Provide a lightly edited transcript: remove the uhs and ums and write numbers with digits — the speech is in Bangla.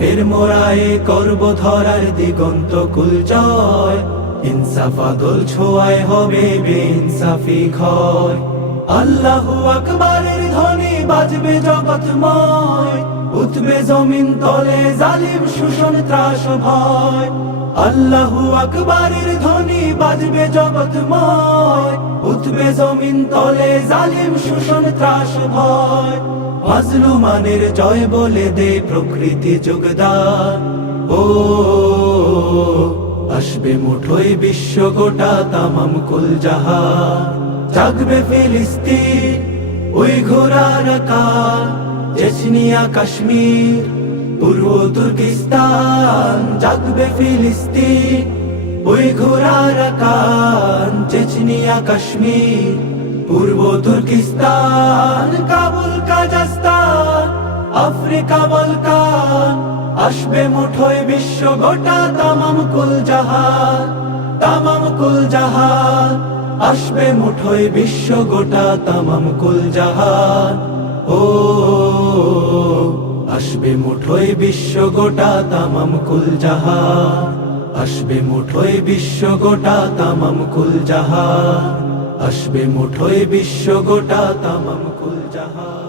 ফের মোরায়ে করব ধরার দিগন্ত কুল জয়, ইনসাফ আদল ছোঁয়ায় হবে বেইনসাফি ক্ষয়। আল্লাহু আকবারের ধ্বনি বাজবে জগৎময়, উঠবে জমিন তলে জালিম শোষণ ত্রাস ভয়। আল্লাহু আকবারের ধ্বনি বাজবে জগৎময়, উঠবে জমিন তলে জালিম শোষণ ত্রাস ভয়। মাজলুমানের জয় বলে দে প্রকৃতি যোগদান, ও আসবে মুঠোয় বিশ্ব গোটা তামাম কুল জাহান। জাগবে ফিলিস্তিন ওই ঘোড়ার আকার, চেচনিয়া কাশ্মীর পূর্ব তুর্কিস্তান। জাগবে ফিলিস্তিন ওই ঘোড়ার আকার, চেচনিয়া কাশ্মীর পূর্ব তুর্কিস্তান। কাবুল কাজাস্তান আফ্রিকা বলকান, আসবে মুঠোয় বিশ্ব গোটা তামাম কুল জাহান। তামাম কুল জাহান আসবে মুঠোয় বিশ্ব গোটা তামাম কুল জাহান। ও আসবে মুঠোয় বিশ্ব গোটা তামাম কুল জাহান। আসবে মুঠোয় বিশ্ব গোটা তামাম কুল জাহান। আসবে মুঠোয় বিশ্ব গোটা তামাম কুল জাহান।